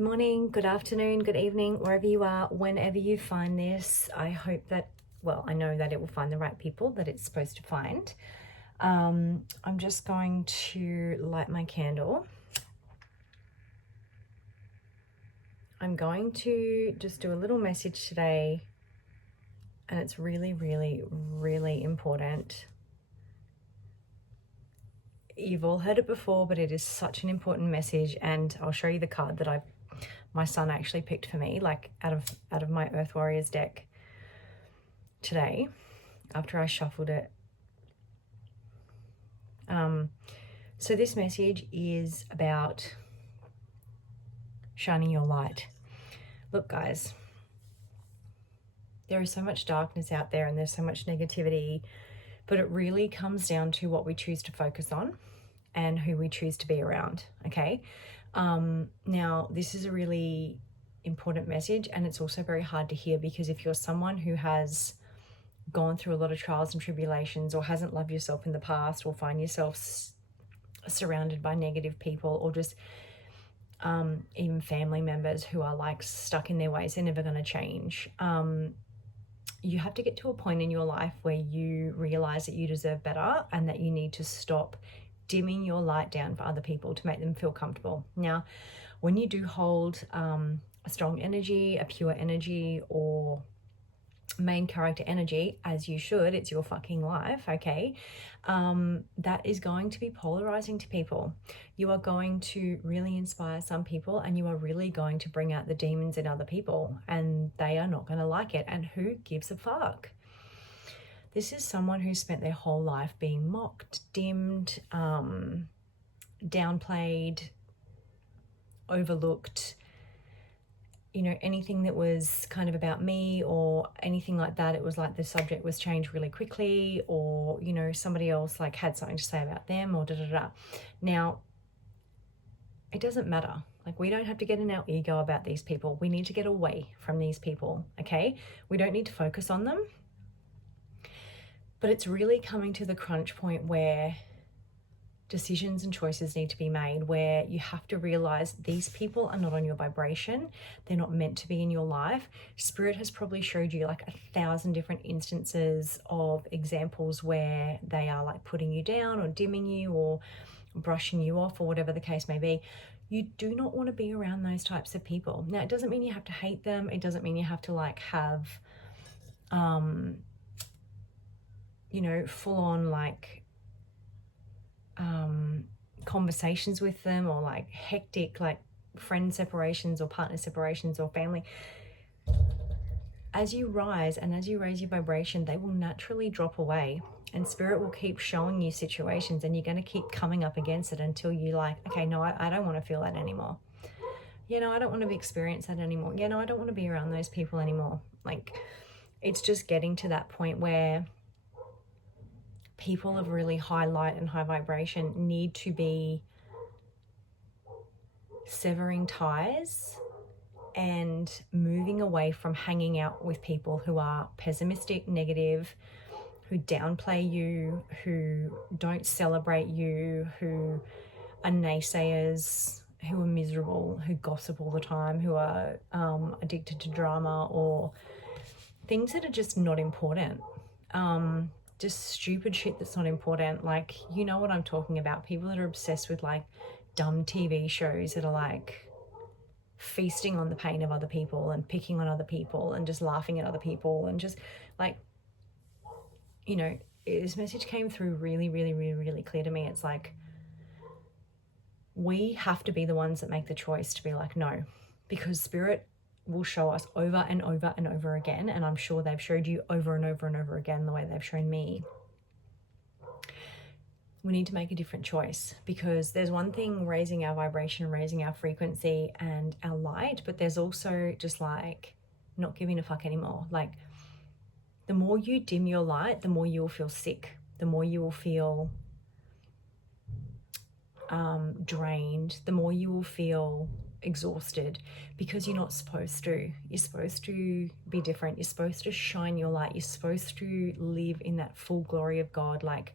Good morning, good afternoon, good evening, wherever you are, whenever you find this. I hope that, well, I know that it will find the right people that it's supposed to find. I'm just going to light my candle. I'm going to just do a little message today, and it's really, really, really important. You've all heard it before, but it is such an important message, and I'll show you the card that my son actually picked for me, like out of my Earth Warriors deck today after I shuffled it. So this message is about shining your light. Look, guys, there is so much darkness out there and there's so much negativity, but it really comes down to what we choose to focus on and who we choose to be around, okay? Now, this is a really important message, and it's also very hard to hear because if you're someone who has gone through a lot of trials and tribulations or hasn't loved yourself in the past or find yourself surrounded by negative people or just even family members who are like stuck in their ways, they're never going to change. You have to get to a point in your life where you realize that you deserve better and that you need to stop dimming your light down for other people to make them feel comfortable. Now, when you do hold a strong energy, a pure energy, or main character energy, as you should, it's your fucking life, okay? That is going to be polarizing to people. You are going to really inspire some people, and you are really going to bring out the demons in other people, and they are not going to like it. And who gives a fuck? This is someone who spent their whole life being mocked, dimmed, downplayed, overlooked. You know, anything that was kind of about me or anything like that, it was like the subject was changed really quickly, or, you know, somebody else like had something to say about them or da-da-da. Now, it doesn't matter. Like, we don't have to get in our ego about these people. We need to get away from these people, okay? We don't need to focus on them. But it's really coming to the crunch point where decisions and choices need to be made, where you have to realize these people are not on your vibration. They're not meant to be in your life. Spirit has probably showed you like 1,000 different instances of examples where they are like putting you down or dimming you or brushing you off or whatever the case may be. You do not want to be around those types of people. Now, it doesn't mean you have to hate them. It doesn't mean you have to like have, you know, full on like conversations with them or like hectic like friend separations or partner separations or family. As you rise and as you raise your vibration, they will naturally drop away, and spirit will keep showing you situations, and you're going to keep coming up against it until you like, okay, no, I don't want to feel that anymore. You know, I don't want to experience that anymore. You know, I don't want to be around those people anymore. Like, it's just getting to that point where people of really high light and high vibration need to be severing ties and moving away from hanging out with people who are pessimistic, negative, who downplay you, who don't celebrate you, who are naysayers, who are miserable, who gossip all the time, who are addicted to drama or things that are just not important. Just stupid shit that's not important. Like, you know what I'm talking about. People that are obsessed with like dumb TV shows that are like feasting on the pain of other people and picking on other people and just laughing at other people and just like, you know, this message came through really, really, really, really clear to me. It's like, we have to be the ones that make the choice to be like, no, because spirit will show us over and over and over again, and I'm sure they've showed you over and over and over again the way they've shown me. We need to make a different choice, because there's one thing raising our vibration, raising our frequency and our light, but there's also just like not giving a fuck anymore. Like, the more you dim your light, the more you will feel sick, the more you will feel drained, the more you will feel exhausted, because you're not supposed to. You're supposed to be different. You're supposed to shine your light. You're supposed to live in that full glory of God. Like,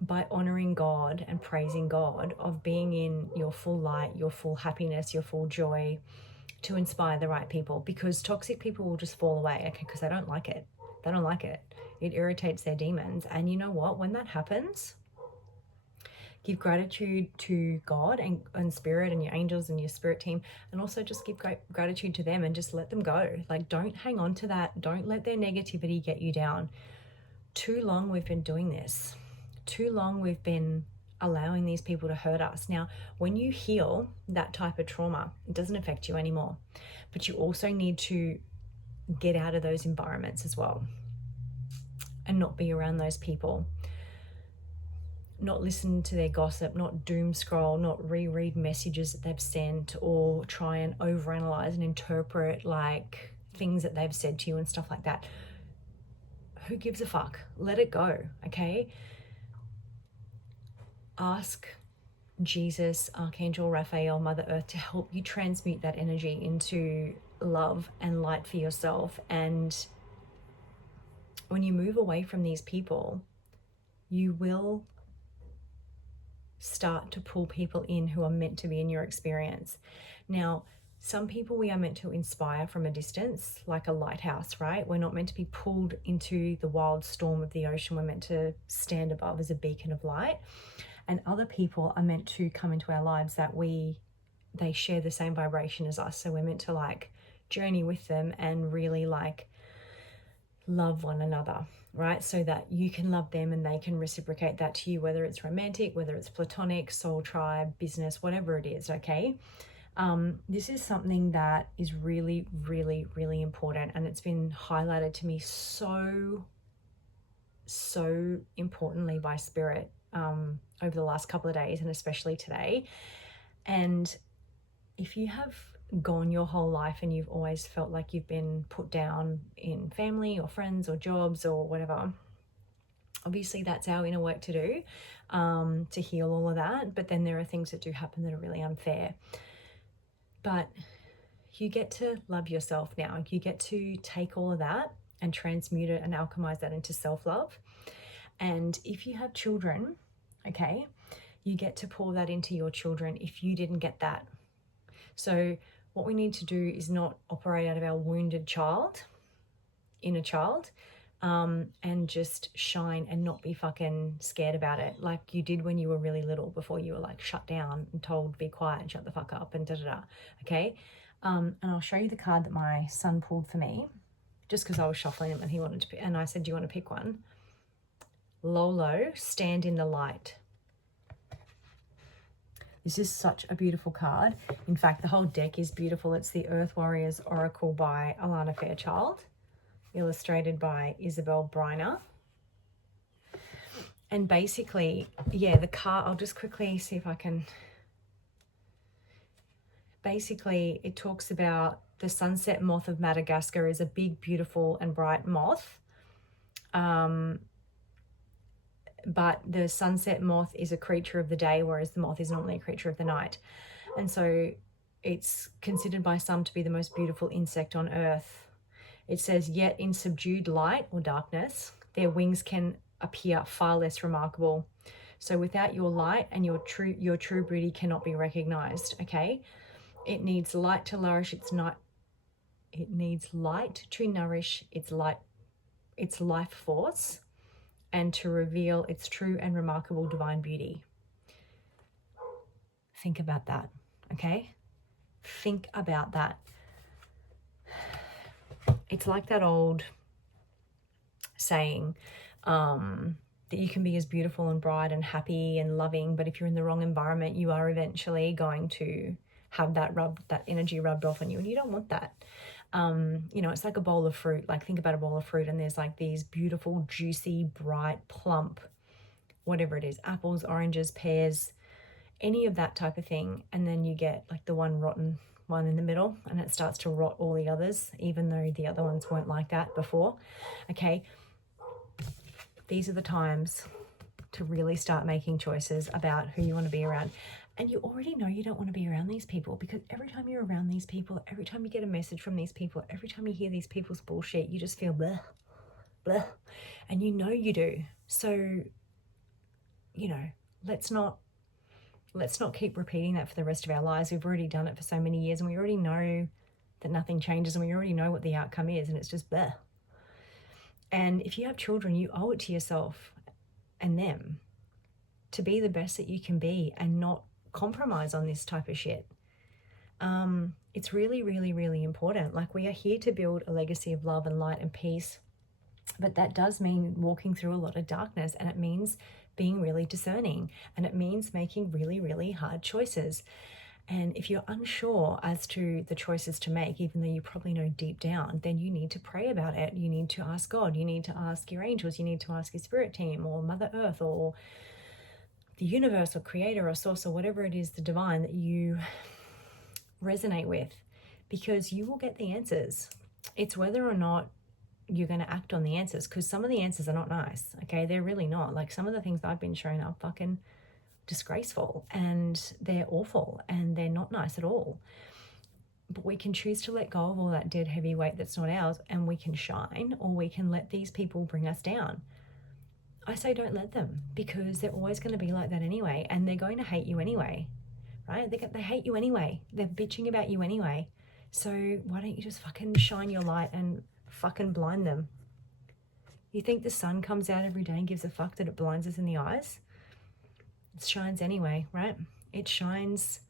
by honoring God and praising God, of being in your full light, your full happiness, your full joy, to inspire the right people, because toxic people will just fall away, okay, because they don't like it. They don't like it. It irritates their demons. And you know what? When that happens, give gratitude to God and spirit and your angels and your spirit team, and also just give gratitude to them and just let them go. Like, don't hang on to that. Don't let their negativity get you down. Too long we've been doing this. Too long we've been allowing these people to hurt us. Now, when you heal that type of trauma, it doesn't affect you anymore. But you also need to get out of those environments as well and not be around those people. Not listen to their gossip, not doom scroll, not reread messages that they've sent, or try and overanalyze and interpret like things that they've said to you and stuff like that. Who gives a fuck? Let it go, okay? Ask Jesus, Archangel Raphael, Mother Earth to help you transmute that energy into love and light for yourself. And when you move away from these people, you will start to pull people in who are meant to be in your experience. Now, some people we are meant to inspire from a distance, like a lighthouse, right? We're not meant to be pulled into the wild storm of the ocean. We're meant to stand above as a beacon of light. And other people are meant to come into our lives that they share the same vibration as us. So we're meant to like journey with them and really like love one another, right? So that you can love them and they can reciprocate that to you, whether it's romantic, whether it's platonic, soul tribe, business, whatever it is, okay? This is something that is really, really, really important. And it's been highlighted to me so importantly by Spirit over the last couple of days, and especially today. And if you have gone your whole life and you've always felt like you've been put down in family or friends or jobs or whatever, obviously that's our inner work to do, to heal all of that. But then there are things that do happen that are really unfair. But you get to love yourself now. You get to take all of that and transmute it and alchemize that into self-love. And if you have children, okay, you get to pour that into your children if you didn't get that. So what we need to do is not operate out of our wounded child, inner child, and just shine and not be fucking scared about it like you did when you were really little, before you were like shut down and told be quiet and shut the fuck up and da-da-da, okay? And I'll show you the card that my son pulled for me, just because I was shuffling them and he wanted to pick, and I said, do you want to pick one? Lolo, stand in the light. This is such a beautiful card. In fact, the whole deck is beautiful. It's the Earth Warriors Oracle by Alana Fairchild, illustrated by Isabel Briner. And basically, yeah, the card, I'll just quickly see if I can. Basically, it talks about the sunset moth of Madagascar is a big, beautiful, and bright moth. But the sunset moth is a creature of the day, whereas the moth is normally a creature of the night. And so it's considered by some to be the most beautiful insect on earth. It says, yet in subdued light or darkness, their wings can appear far less remarkable. So without your light and your true beauty cannot be recognized, okay? It needs light to nourish its night. It needs light to nourish its life force, and to reveal its true and remarkable divine beauty. Think about that, okay? Think about that. It's like that old saying that you can be as beautiful and bright and happy and loving, but if you're in the wrong environment, you are eventually going to have that energy rubbed off on you, and you don't want that. You know, it's like a bowl of fruit. Like, think about a bowl of fruit, and there's like these beautiful, juicy, bright, plump, whatever it is, apples, oranges, pears, any of that type of thing. And then you get like the one rotten one in the middle, and it starts to rot all the others, even though the other ones weren't like that before. Okay. These are the times to really start making choices about who you want to be around. And you already know you don't want to be around these people, because every time you're around these people, every time you get a message from these people, every time you hear these people's bullshit, you just feel bleh, bleh. And you know you do. So you know, let's not keep repeating that for the rest of our lives. We've already done it for so many years, and we already know that nothing changes, and we already know what the outcome is, and it's just bleh. And if you have children, you owe it to yourself and them to be the best that you can be and not compromise on this type of shit. It's really, really, really important. Like, we are here to build a legacy of love and light and peace, but that does mean walking through a lot of darkness, and it means being really discerning, and it means making really, really hard choices. And if you're unsure as to the choices to make, even though you probably know deep down, then you need to pray about it. You need to ask God, you need to ask your angels, you need to ask your spirit team or Mother Earth or the universe or creator or source or whatever it is, the divine that you resonate with, because you will get the answers. It's whether or not you're going to act on the answers, because some of the answers are not nice. Okay, they're really not. Like, some of the things I've been shown are fucking disgraceful, and they're awful, and they're not nice at all. But we can choose to let go of all that dead heavy weight that's not ours, and we can shine, or we can let these people bring us down. I say don't let them, because they're always going to be like that anyway, and they're going to hate you anyway, right? They hate you anyway. They're bitching about you anyway. So why don't you just fucking shine your light and fucking blind them? You think the sun comes out every day and gives a fuck that it blinds us in the eyes? It shines anyway, right? It shines,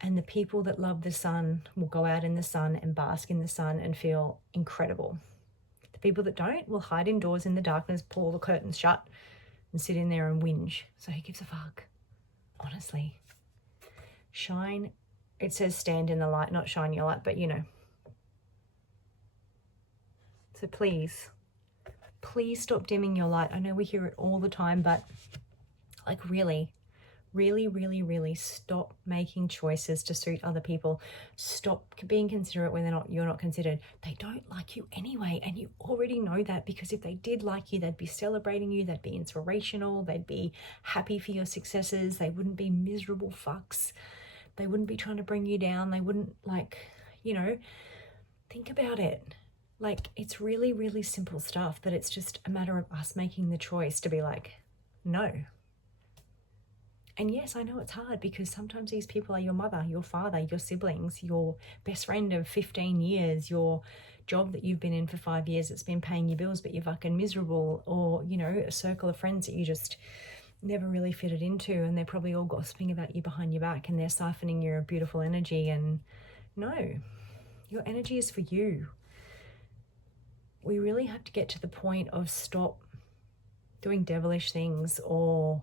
and the people that love the sun will go out in the sun and bask in the sun and feel incredible. The people that don't will hide indoors in the darkness, pull all the curtains shut, and sit in there and whinge. So who gives a fuck? Honestly. Shine. It says stand in the light, not shine your light, but you know. So please stop dimming your light. I know we hear it all the time, but like, really, really, really, really stop making choices to suit other people. Stop being considerate when you're not considered. They don't like you anyway, and you already know that, because if they did like you, they'd be celebrating you, they'd be inspirational, they'd be happy for your successes, they wouldn't be miserable fucks, they wouldn't be trying to bring you down, they wouldn't, like, you know, think about it. Like, it's really, really simple stuff, but it's just a matter of us making the choice to be like, no. And yes, I know it's hard, because sometimes these people are your mother, your father, your siblings, your best friend of 15 years, your job that you've been in for 5 years that's been paying your bills, but you're fucking miserable, or, you know, a circle of friends that you just never really fitted into, and they're probably all gossiping about you behind your back, and they're siphoning your beautiful energy. And no, your energy is for you. We really have to get to the point of stop doing devilish things or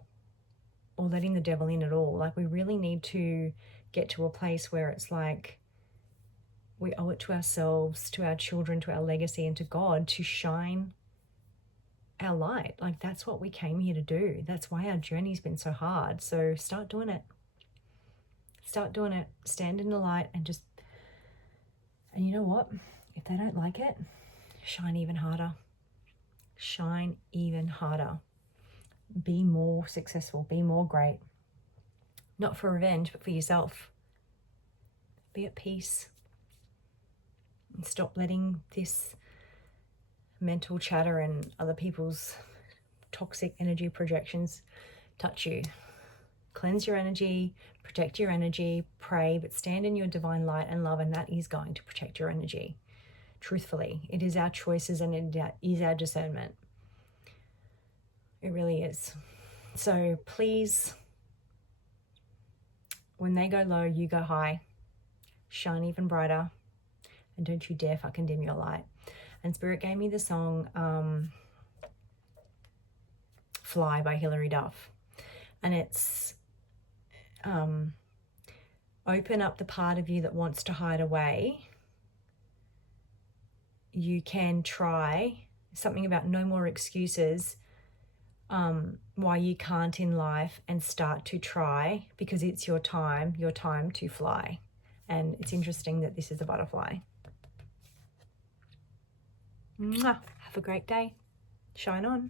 letting the devil in at all. Like, we really need to get to a place where it's like we owe it to ourselves, to our children, to our legacy, and to God to shine our light. Like, that's what we came here to do. That's why our journey's been so hard. So start doing it. Start doing it. Stand in the light and you know what? If they don't like it, shine even harder. Shine even harder. Be more successful, be more great. Not for revenge, but for yourself. Be at peace. And stop letting this mental chatter and other people's toxic energy projections touch you. Cleanse your energy, protect your energy, pray, but stand in your divine light and love, and that is going to protect your energy. Truthfully, it is our choices, and it is our discernment. It really is. So please, when they go low, you go high. Shine even brighter. And don't you dare fucking dim your light. And Spirit gave me the song Fly by Hilary Duff. And it's open up the part of you that wants to hide away. You can try. Something about no more excuses. Why you can't in life, and start to try, because it's your time to fly. And it's interesting that this is a butterfly. Mwah. Have a great day. Shine on.